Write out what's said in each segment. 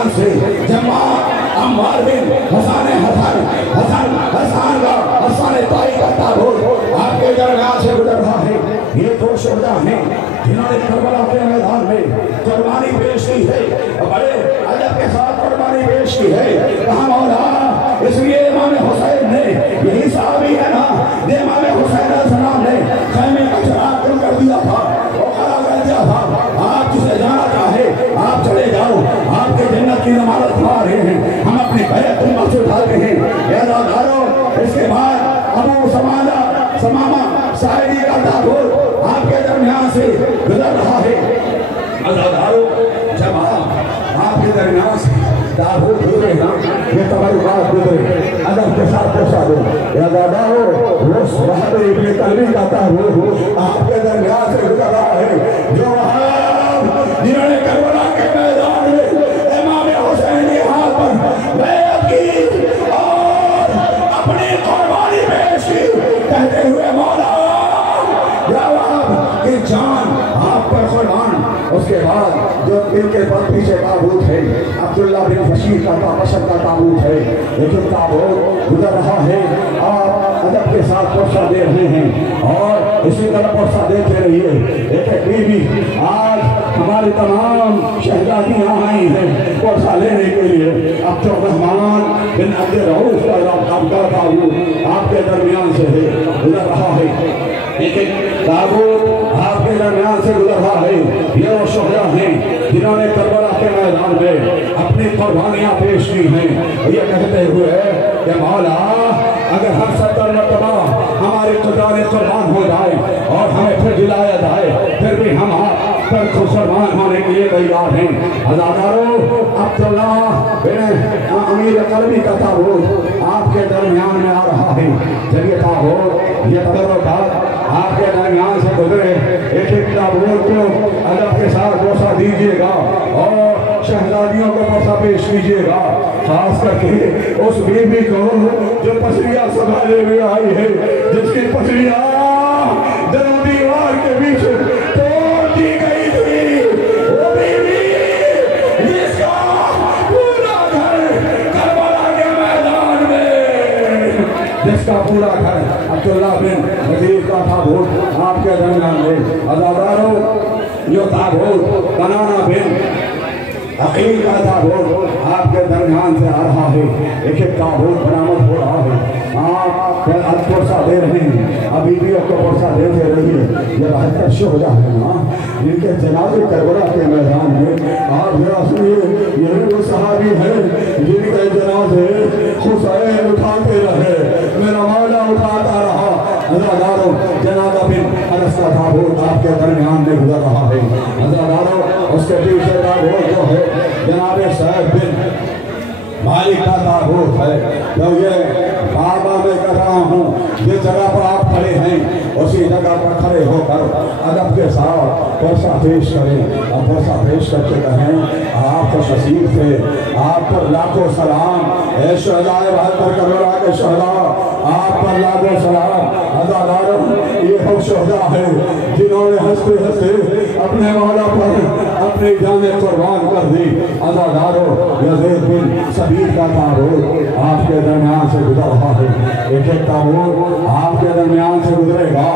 درمیان سے جماعت عمار بن حسان طائی کا تابوت آپ کے درمیان سے گزر رہا ہے۔ یہ دو شہداء ہیں جنہوں نے کربلا کے میدان میں قربانی پیش کی ہے، بڑے ادب کے ساتھ قربانی پیش کی ہے۔ کہا مولا اس لیے امام حسین نے، یہی صحابی ہے نا جو امام حسین علیہ السلام نے خیمے کا چراغ کھول کر دیا تھا، وہ کھڑا کر دیا تھا، آپ جسے جانا چاہے آپ چلے جاؤ، آپ کے جنت کی ضمانت کھا رہے ہیں، ہم اپنی بیعت امت سے اٹھاتے ہیں۔ عزادارو اس کے بعد ابو سمامہ ساعدی کا تابوت آپ کے درمیان سے گزر رہا ہے۔ عزادارو جب آپ کے درمیان سے تابوت گزرے نا، یہ تبرکات گزرے، ادب کے ساتھ پوچھا دو۔ عزادارو وہ صحابہ ابن کلبی کا تابوت آپ کے درمیان سے گزر رہا ہے، جو وہاں جنہوں نے کربلا کے میدان میں امام حسین کے ہاتھ پر بیعت کی اور اپنی قربانی پیش کی، کہتے ہوئے مولا یا آپ کی جان آپ پر قربان۔ اس کے بعد جو ان کے پر پیچھے تابوت ہے عبداللہ بن بشیر کا بشر کا تابوت ہے، لیکن تابوت گزر رہا ہے، آپ ادب کے ساتھ پرسہ دے رہے ہیں اور اسی طرح پرسہ دیتے رہیے۔ ایک بیوی آج ہماری تمام شہزادیاں آئی ہیں پرسہ لینے کے لیے، عبد الرحمن بن عبد الرؤوف کا تابوت آپ کے درمیان سے ہے گزر رہا ہے، ایک تابوت آپ کے درمیان سے گزر رہا ہے۔ یہ وہ شہداء ہیں جنہوں نے کربلا کے میدان میں اپنی قربانیاں پیش کی ہیں، یہ کہتے ہوئے کہ مولا اگر ہم 70 مرتبہ ہماری قربانی قربان ہو جائے اور ہمیں پھر جلایا جائے، پھر بھی ہم آپ پر قربان ہونے کے لیے تیار ہیں۔ عزادارو عبداللہ بن امیر قلبی کا تابوت آپ کے درمیان میں آ رہا ہے۔ جب یہ تابوت یہ تبرکات آپ کے درمیان سے گزرے، ایک ایک تابوت کو ادب کے ساتھ بوسہ دیجئے گا اور شہزادیوں کو بوسہ پیش کیجئے گا، خاص کر کے اس بیوی کو جو پسلیاں سنبھالے ہوئے آئی ہے، جس کی پسلیاں جنم دیوار کے بیچ توڑ دی گئی تھی، وہ بیوی جس کا پورا گھر کربلا کے میدان میں، جس کا پورا گھر عبداللہ بن وزیر کا تابوت آپ کے درمیان میں۔ عزادارو جو تابوت کنانہ بن عقیل کا تابوت آپ کے درمیان سے آ رہا ہے، ایک ایک تابوت برآمد ہو رہا ہے، آپ پرسہ دے رہے ہیں، ابھی بھی آپ کو پرسہ دیتے رہیے۔ یہ 72 شہداء ہیں نا جن کے جنازے کربلا کے میدان میں آپ ذرا سنیے، یہ وہ صحابی ہیں جن کے جنازے حسین اٹھاتے رہے، میرا مولا اٹھاتا رہا۔ عزادارو جنازہ بن انس کا تابوت آپ کے درمیان میں گزر رہا ہے۔ عزادارو اس کے پیچھے تابوت جو ہے جناب صاحب بن مالک کا تابوت ہے، جو یہ کعبہ میں کر رہا ہوں، جس جگہ پر آپ کھڑے ہیں اسی جگہ پر کھڑے ہو کر ادب کے ساتھ پرسہ پیش کریں اور پرسہ پیش کر کے کہیں آپ کو نصیب تھے، آپ پر لاکھوں سلام، اے شہداء بہادر کربلا کے شہداء، آپ پر لاکھوں سلام۔ عزادارو یہ وہ شہداء ہیں جنہوں نے ہنستے ہنستے اپنے مولا پر اپنی جانیں قربان کر دی۔ عزادارو یزید بن سبیر کا تابوت آپ کے درمیان سے گزر رہا ہے، ایک ایک تابوت آپ کے درمیان سے گزرے گا،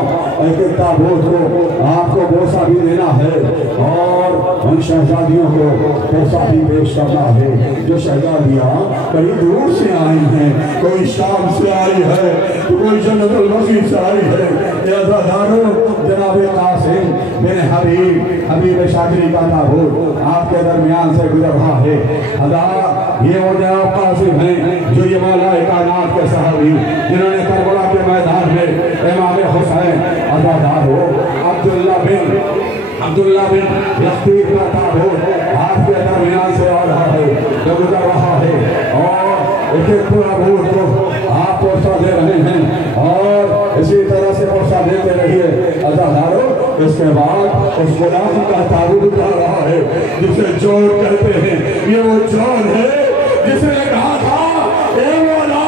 ایک ایک تابوت کو آپ کو بوسہ بھی دینا ہے اور ان شہزادیوں کو بوسہ بھی پیش کرنا ہے جو شہزادیاں کئی دور سے آئی ہیں، کوئی شام سے آئی ہے، کوئی جنت المسیح سے آئی ہے۔ عزادارو جناب قاسم بن حبیب شاکری کا تابوت آپ کے درمیان سے گزر رہا ہے۔ یہ وہ جناب قاسم ہیں جو یہ مولا کائنات کے صحابی جنہوں نے کربلا کے میدان میں امام حسین عزادارو عبداللہ بن لخبیر کا تابوت آپ کے درمیان سے آ رہا ہے، جو گزر رہا ہے اور ایک ایک پورا بھوت کو آپ پرسہ دے رہے ہیں اور اسی طرح سے پرسہ دیتے رہیے۔ عزادارو اس کے بعد اس غلام کا تابوت آ رہا ہے جسے جون کہتے ہیں، یہ وہ جون ہے جس نے کہا تھا اے مولا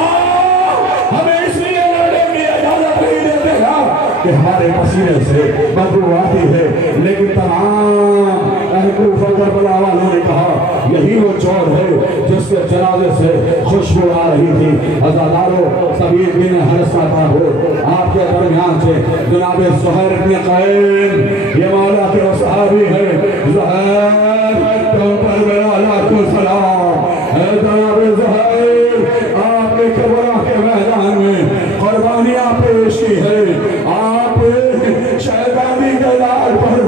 ہمیں اس لیے لڑنے کی اجازت نہیں دیتے گا کہ ہمارے پسینے سے بدبو آتی ہے، لیکن تمام کوفہ کربلا والوں نے کہا یہی وہ چور ہے جس کے جنازے سے خوشبو آ رہی تھی۔ عزادارو سبیر بن حرس کا تابوت آپ کے درمیان سے جناب زہیر بن قیم یہ مولا کے صحابی ہے، زہیر تم پر میرا لاکھوں سلام ہے۔ جناب زہیر آپ نے کربلا کے میدان میں قربانیاں پیش کی ہے، آپ شیطانی کے لال پر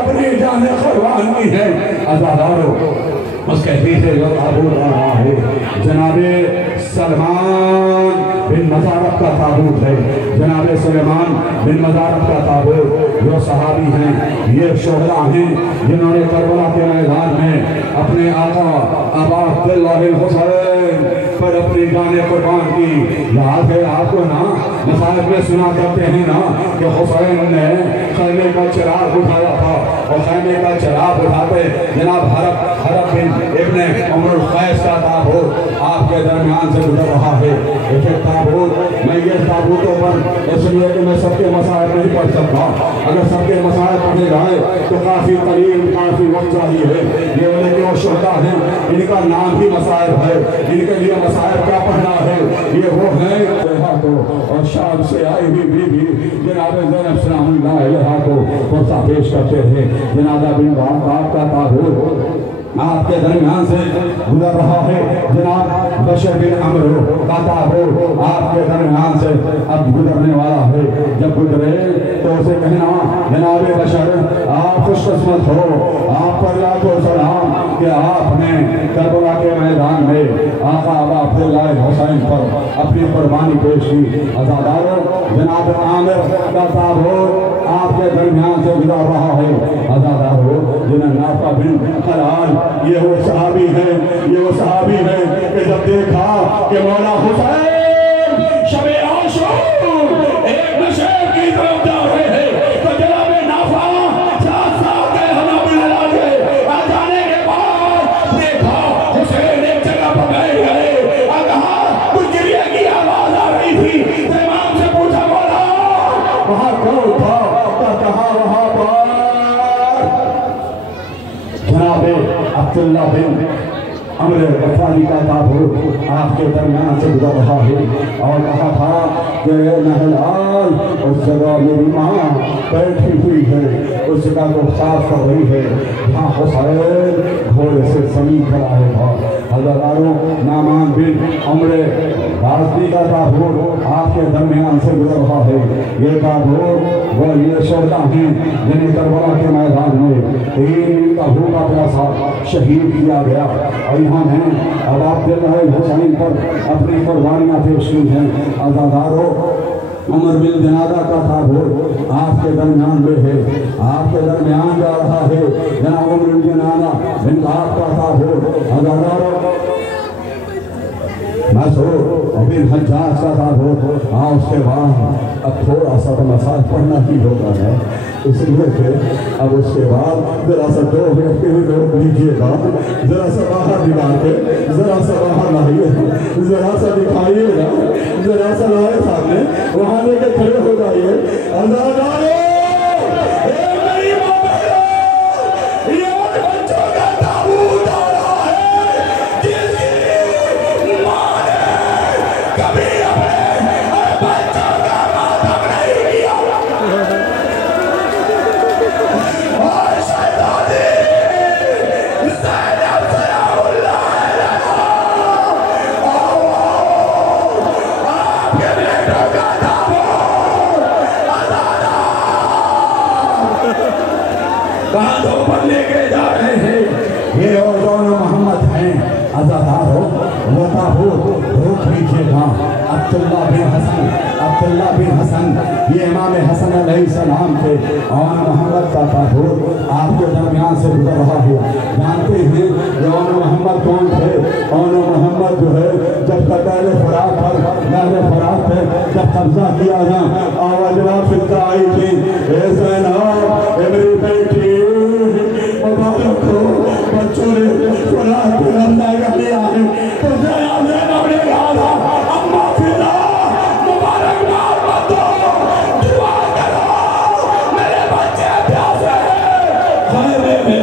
اپنی جانیں قربان کی ہے۔ عزادارو اس کہتی سے جو تابوت آ رہا ہے جناب سلمان بن مزارب کا تابوت ہے، جناب سلیمان بن مزارب کا تابوت جو صحابی ہیں، یہ شہداء ہیں جنہوں نے کربلا کے میدان میں اپنے آقا ابا عبداللہ الحسین پر اپنی جانیں قربان کی۔ یاد ہے آپ کو نا مصائب میں سنا کرتے ہیں نا کہ حسین نے خیمے کا چراغ اٹھایا تھا اور خیمے کا چراغ اٹھاتے جناب حرب بن ابن عمر القیس کا تابوت آپ کے درمیان سے گزر رہا ہے۔ ایک تابوت میں یہ تابوتوں پر اس لیے کہ میں سب کے مسائل نہیں پڑھ سکتا، اگر سب کے مسائل پڑھے جائے تو کافی قریب کافی وقت چاہیے ہے۔ یہ انہیں کہ وہ شہداء ہیں ان کا نام ہی مسائل ہے، ان کے لیے مسائل کیا پڑھنا ہے، یہ وہ ہیں اور شام سے آئی ہوئی بیوی جناب زینب سلام اللہ علیہا کو فرصہ پیش کرتے ہیں۔ جنازہ بن آپ کا تابوت آپ کے درمیان سے گزر رہا ہے، جناب بشر بن عمرو کا تابوت آپ کے درمیان سے اب گزرنے والا ہے۔ جب گزرے تو اسے کہنا جناب بشر آپ خوش قسمت ہو، آپ پر لاکھوں سلام کہ آپ نے کربلا کے میدان میں آقا ابا عبداللہ الحسین پر اپنی قربانی پیش کی۔ عزادارو جناب عامر کا تابوت آپ کے درمیان سے گزر رہا ہے۔ عزادارو جناب نافع بن خلال یہ وہ صحابی ہے کہ جب دیکھا کہ مولا حسین شب عاشور ایک نشیب کی طرف جا رہے ہیں تو جناب نافع ساتھ گئے حناب اللہ کے آ جانے کے بعد دیکھا حسین ایک جگہ پر بیٹھ گئے، کہا کچھ گریے کی آواز آ رہی تھی، امام سے پوچھا مولا وہاں کون تھا؟ کہا وہاں پر جناب عبداللہ بن عمر غفاری کا تابوت آپ کے درمیان سے گزر رہا ہے اور کہا تھا کہ نہلال اس جگہ میری ماں بیٹھی ہوئی ہے، اس جگہ کو صاف کر رہی ہے جہاں حسین گھوڑے سے زمین پر آئے تھا۔ حضرتاروں نعمان بن عمر غازی کا تابوت آپ کے درمیان سے گزر رہا ہے۔ یہ تابوت وہ یہ شہداء ہیں جنہیں کربلا کے میدان میں 3 کا بھوکا پیاسا شہید کیا گیا اور یہاں ہیں اب عبداللہ الحسین پر اپنی قربانیاں پیش کی ہیں۔ عزادارو عمر بن جنادہ کا تابوت آپ کے درمیان میں ہے، آپ کے درمیان جا رہا ہے جناب عمر بن جنادہ بن آپ کا تابوت۔ عزادارو مسعود بن حجاج کا تابوت اس کے بعد اب تھوڑا سا مسائل پڑھنا ہی ہوگا ہے، اس لیے کہ اب اس کے بعد ذرا سا 2 منٹ کے بھی روک لیجیے گا، ذرا سا باہر نکال کے ذرا سا باہر لائیے، ذرا سا دکھائیے گا، ذرا سا لائے سامنے وہاں لے کے کھڑے ہو جائیے۔ عزادارو میری ماں بہنوں یہ ان بچوں کا تابوت آ رہا ہے جس کی ماں نے کبھی اپنے بچوں کا ماتم نہیں کیا اور شہزادی زینب سلام اللہ علیہا آپ کے بیٹوں کا کاندھوں پر لے کے جا رہے ہیں، یہ اور دونوں محمد ہیں۔ عزادارو وہ تابوت روک لیجیے گا۔ عبداللہ بن حسن یہ امام حسن علیہ السلام تھے اور محمد کا تابوت آپ کے درمیان سے گزر رہا ہے۔ جانتے ہیں یون محمد کون تھے؟ یون محمد جو ہے جب قتال فرات پہ جب قبضہ کیا نا آواز فکر آئی تھی، اے زینب اے میری بیٹی مبارک ہو، بچوں نے فرات پہ قبضہ کر لیا ہے۔ تو زینب نے کہا تھا اما فی اللہ مبارک باد مت دو، دعا کرو میرے بچے پیاسے ہیں۔ خیمے میں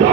2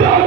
2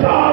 4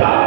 4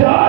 4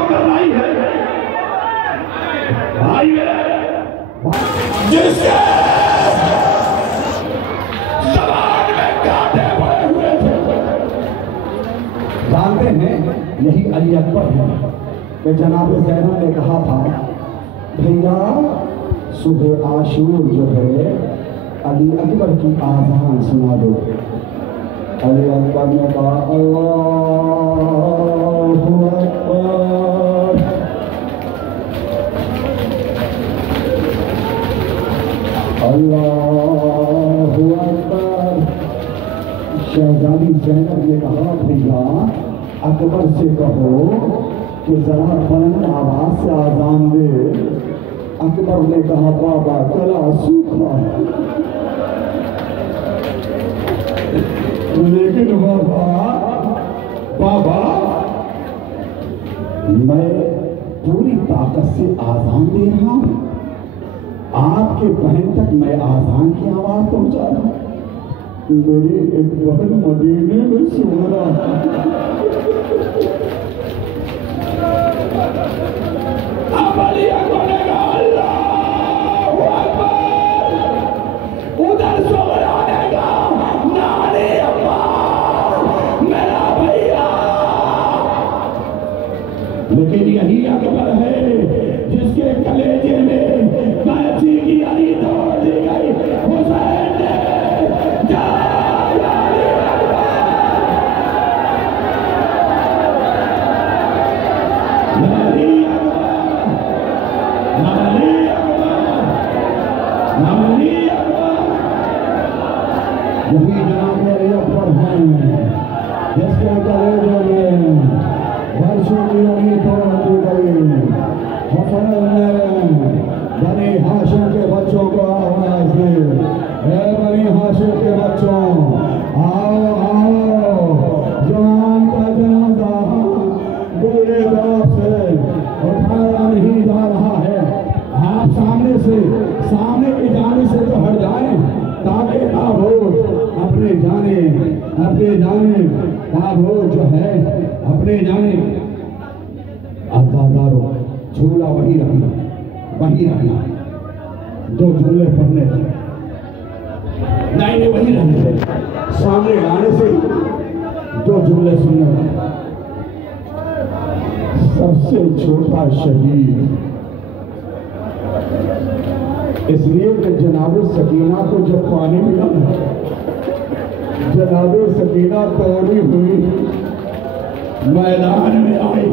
تو کرنا ہی ہے بھائی جس کے زبان میں کانٹے پڑے ہوئے تھے. جانتے ہیں یہی علی اکبر ہے کہ جناب زینب نے کہا تھا بھیا صبح عاشور جو ہے علی اکبر کی آذان سنا دو. علی اکبر نے کہا اللہ اکبر. اللہ اکبر. شہزادی زینب نے کہا بھیا اکبر سے کہو کہ ذرا بلند آواز سے آذان دے. اکبر نے کہا بابا گلا سوکھا ہے. لیکن بابا میں پوری طاقت سے آذان دے رہا ہوں. آپ کے بہن تک میں آذان کی آواز پہنچا رہا ہوں. میری ایک بہن مدینے میں سن رہا ہے. اب علی اکبر نے کہا اللہ اکبر. ادھر سغرا نے کہا نانی اما میرا بھیا. لیکن یہی اکبر ہے جس کے کلیجے میں بیٹھی کی علی دوڑ دی گئی. حسین نے یہی جناب علی اکبر ہیں جس کے کلیجے میں برسوں کی علی توڑ دی گئی. حسین نے بنی ہاشم کے بچوں کو آواز دی اے بنی ہاشم کے بچوں آؤ آؤ. جوان کا جنازہ بوڑھے باپ سے اٹھایا نہیں جا رہا ہے. آپ سامنے کی جانب سے تو ہٹ جائیں تاکہ تابوت اپنے جانب تابوت جو ہے اپنے جانب. عزادارو جھولا وہی رہنا دو جھولے پڑھنے تھے نہیں وہی رہنے تھے. سامنے لانے سے دو جملے سننے تھے. سب سے چھوٹا شہید اس لیے کہ جناب سکینہ کو جب پانی ملا جناب سکینہ توڑی ہوئی میدان میں آئی.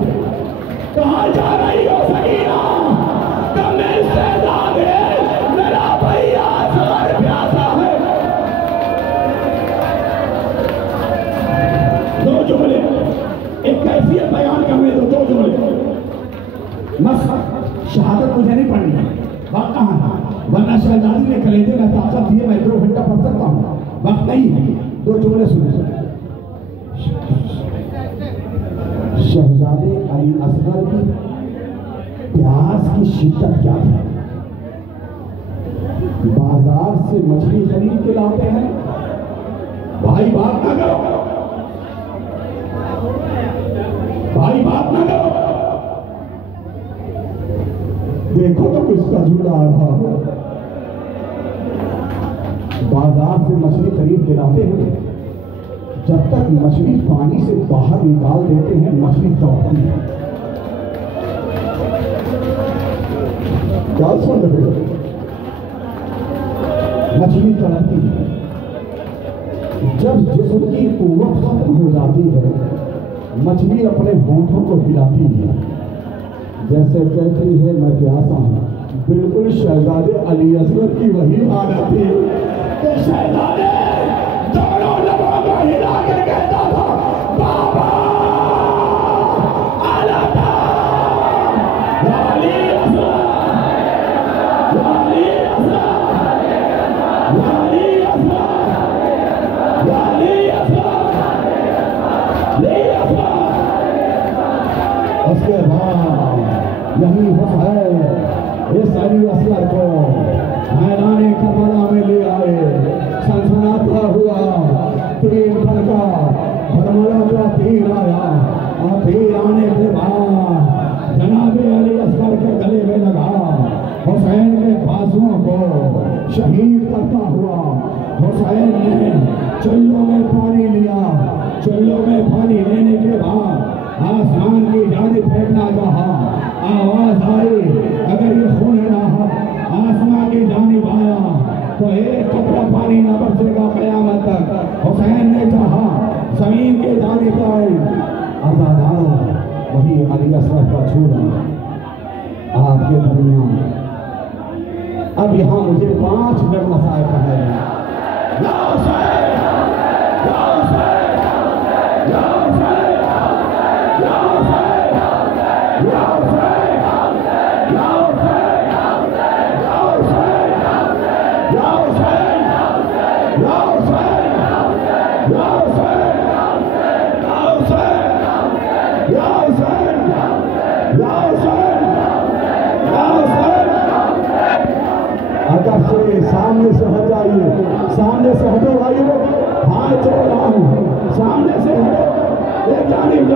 کہاں جا رہی ہو سکینہ؟ کہ میں شہزاد ہے میرا بھیا اصغر پیاسا ہے. دو جملے ایک کیفیت بیان کرنے دو جملے. شہادت مجھے نہیں پڑھنی ہے وقت کہاں ہے ورنہ شہزادی نے کلیجے میں طاقت دیے میں 2 گھنٹہ پڑھ سکتا ہوں. وقت نہیں ہے. دو جملے سنے. شہزادے علی اصغر کی پیاس کی شدت کیا ہے. بازار سے مچھلی خرید کے لاتے ہیں. بھائی بات نہ کرو دیکھو تو کس کا جھولا آ رہا ہے. بازار سے مچھلی خرید کے لاتے ہیں. جب تک مچھلی پانی سے باہر نکال دیتے ہیں مچھلی دوڑتی ہے. کیا سن رہے ہو؟ مچھلی تڑپتی ہے. جب جسم کی قوت ختم ہو جاتی ہے مچھلی اپنے ہونٹوں کو ہلاتی ہے جیسے کہتی ہے میں پیاسا ہوں. بالکل شہزادے علی اصغر کی وہی عادت تھی کہ شہزادے دونوں لبوں کو ہلا کر کہتا تھا بابا آلاتا علی اصغر علی اصغر علی اصغر علی اصغر علی اصغر. اس کے بعد یہی ہے اس علی اصغر کو میدان کربلا میں لے آئے. سنسناتا ہوا تیر پھڑکا برملا کا تیر آیا اور تیر آنے کے بعد شہید کرتا ہوا حسین نے چلوں میں پانی لیا. چلوں میں پانی لینے کے بعد آسمان کی جانب پھینکنا چاہا. آواز آئی اگر یہ خون نہ آسمان کی جانب آیا تو ایک قطرہ پانی نہ برسے گا قیامت تک. حسین نے چاہا زمین کے جانب آئے. عزاداروں وہی علی اصغر کا چھوڑا آپ کے درمیان. اب یہاں مجھے 5 منٹ مسائل کرنے ہیں. یا حسین یا حسین یا حسین یا حسین یا حسین یا حسین یا حسین یا حسین یا حسین یا حسین یا حسین یا حسین یا حسین یا حسین. اگر سے سامنے سے ہٹ جائیے, سامنے سے ہٹو بھائیو, ہاتھ چل رہا ہوں, سامنے سے ہٹو, ایک جانب